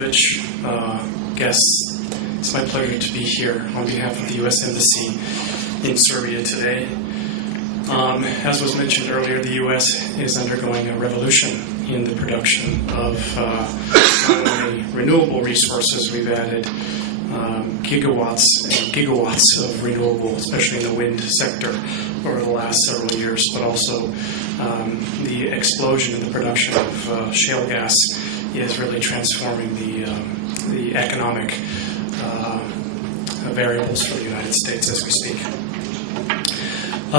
Rich guests, it's my pleasure to be here on behalf of the U.S. Embassy in Serbia today. As was mentioned earlier, the U.S. is undergoing a revolution in the production of not only renewable resources. We've added gigawatts and gigawatts of renewable, especially in the wind sector, over the last several years, but also the explosion in the production of shale gas is really transforming the economic variables for the United States as we speak.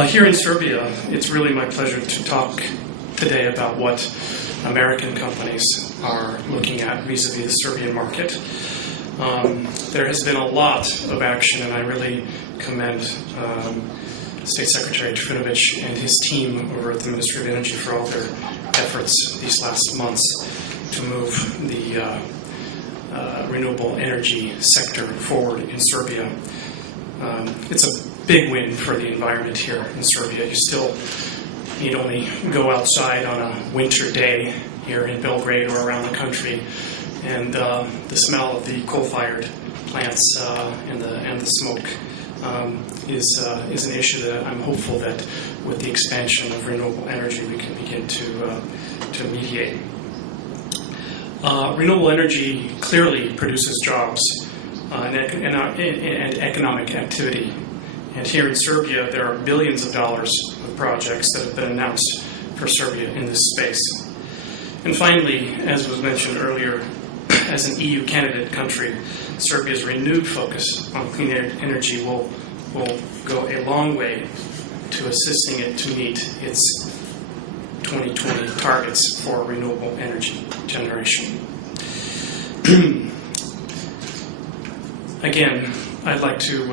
Here in Serbia, it's really my pleasure to talk today about what American companies are looking at vis-a-vis the Serbian market. There has been a lot of action, and I really commend State Secretary Trgovinskog and his team over at the Ministry of Energy for all their efforts these last months to move the renewable energy sector forward in Serbia. It's a big win for the environment here in Serbia. You still need only go outside on a winter day here in Belgrade or around the country, and the smell of the coal-fired plants and the smoke is an issue that I'm hopeful that with the expansion of renewable energy we can begin to mediate. Renewable energy clearly produces jobs and economic activity. And here in Serbia, there are billions of dollars of projects that have been announced for Serbia in this space. And finally, as was mentioned earlier, as an EU candidate country, Serbia's renewed focus on clean energy will go a long way to assisting it to meet its 2020 targets for renewable energy generation. Again, I'd like to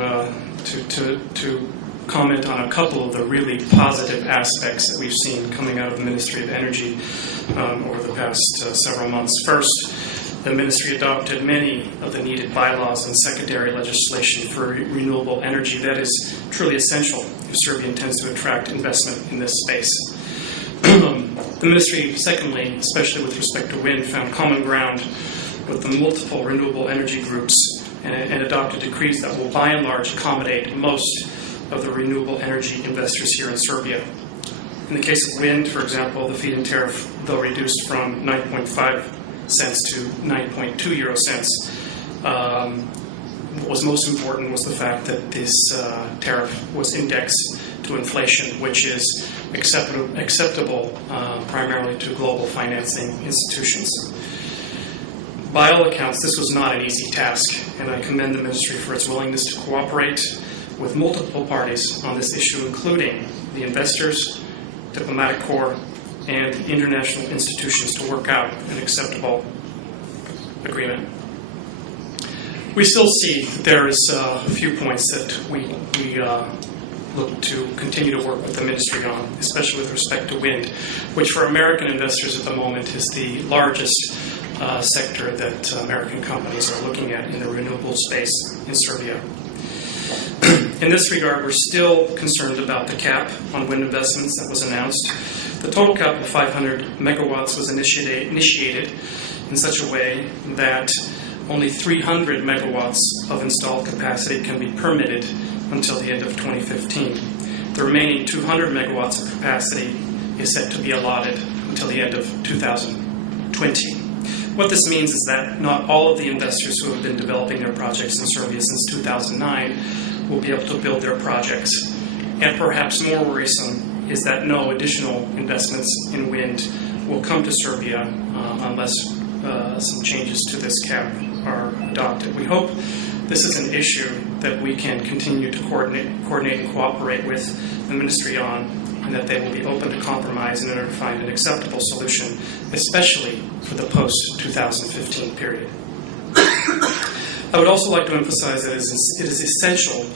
comment on a couple of the really positive aspects that we've seen coming out of the Ministry of Energy over the past several months. First, the Ministry adopted many of the needed bylaws and secondary legislation for renewable energy that is truly essential if Serbia intends to attract investment in this space. The Ministry, secondly, especially with respect to wind, found common ground with the multiple renewable energy groups and adopted decrees that will by and large accommodate most of the renewable energy investors here in Serbia. In the case of wind, for example, the feed-in tariff, though reduced from 9.5 cents to 9.2 euro cents, what was most important was the fact that this tariff was indexed to inflation, which is acceptable primarily to global financing institutions. By all accounts, this was not an easy task, and I commend the Ministry for its willingness to cooperate with multiple parties on this issue, including the investors, diplomatic corps, and international institutions to work out an acceptable agreement. We still see that there is a few points that we look to continue to work with the Ministry on, especially with respect to wind, which for American investors at the moment is the largest sector that American companies are looking at in the renewable space in Serbia. In this regard, we're still concerned about the cap on wind investments that was announced. The total cap of 500 megawatts was initiated in such a way that only 300 megawatts of installed capacity can be permitted until the end of 2015. The remaining 200 megawatts of capacity is set to be allotted until the end of 2020. What this means is that not all of the investors who have been developing their projects in Serbia since 2009 will be able to build their projects. And perhaps more worrisome is that no additional investments in wind will come to Serbia unless some changes to this cap are adopted. We hope this is an issue that we can continue to coordinate and cooperate with the Ministry on, and that they will be open to compromise in order to find an acceptable solution, especially for the post-2015 period. I would also like to emphasize that it is essential.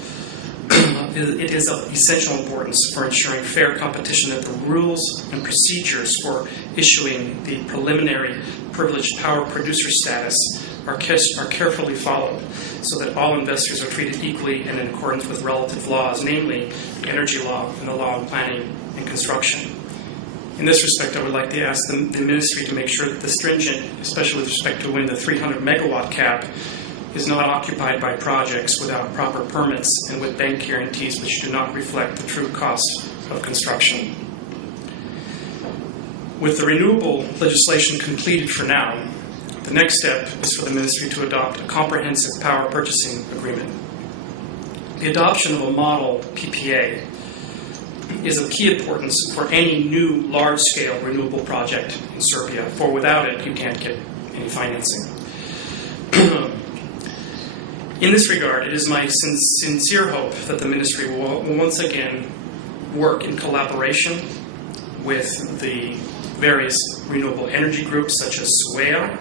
It is of essential importance for ensuring fair competition that the rules and procedures for issuing the preliminary privileged power producer status are carefully followed, so that all investors are treated equally and in accordance with relative laws, namely the energy law and the law on planning and construction. In this respect, I would like to ask the Ministry to make sure that the stringent, especially with respect to wind, the 300 megawatt cap, is not occupied by projects without proper permits and with bank guarantees which do not reflect the true cost of construction. With the renewable legislation completed for now, the next step is for the Ministry to adopt a comprehensive power purchasing agreement. The adoption of a model PPA is of key importance for any new large-scale renewable project in Serbia, for without it, you can't get any financing. In this regard, it is my sincere hope that the Ministry will once again work in collaboration with the various renewable energy groups such as SUEA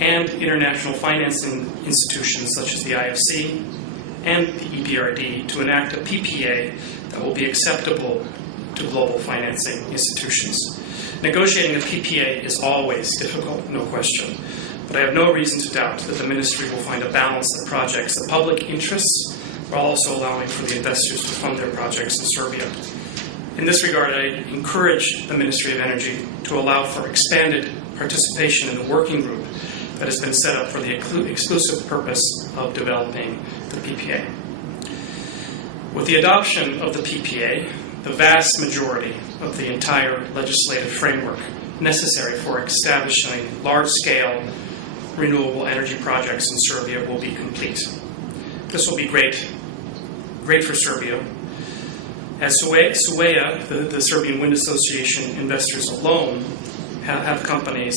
and international financing institutions such as the IFC and the EBRD to enact a PPA that will be acceptable to global financing institutions. Negotiating a PPA is always difficult, no question, but I have no reason to doubt that the Ministry will find a balance that projects the public interests while also allowing for the investors to fund their projects in Serbia. In this regard, I encourage the Ministry of Energy to allow for expanded participation in the working group that has been set up for the exclusive purpose of developing the PPA. With the adoption of the PPA, the vast majority of the entire legislative framework necessary for establishing large-scale renewable energy projects in Serbia will be complete. This will be great for Serbia, as SUEA, the Serbian Wind Association investors alone, have companies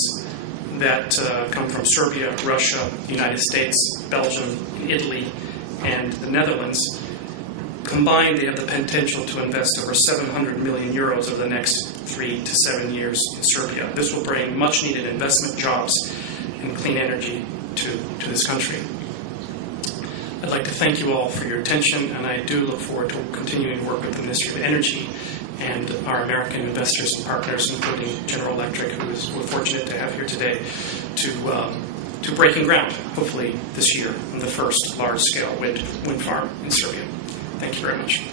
that come from Serbia, Russia, the United States, Belgium, Italy, and the Netherlands. Combined, they have the potential to invest over 700 million euros over the next 3 to 7 years in Serbia. This will bring much-needed investment jobs and clean energy to this country. I'd like to thank you all for your attention, and I do look forward to continuing to work with the Ministry of Energy and our American investors and partners, including General Electric, who we're fortunate to have here today, to breaking ground, hopefully this year, on the first large-scale wind farm in Serbia. Thank you very much.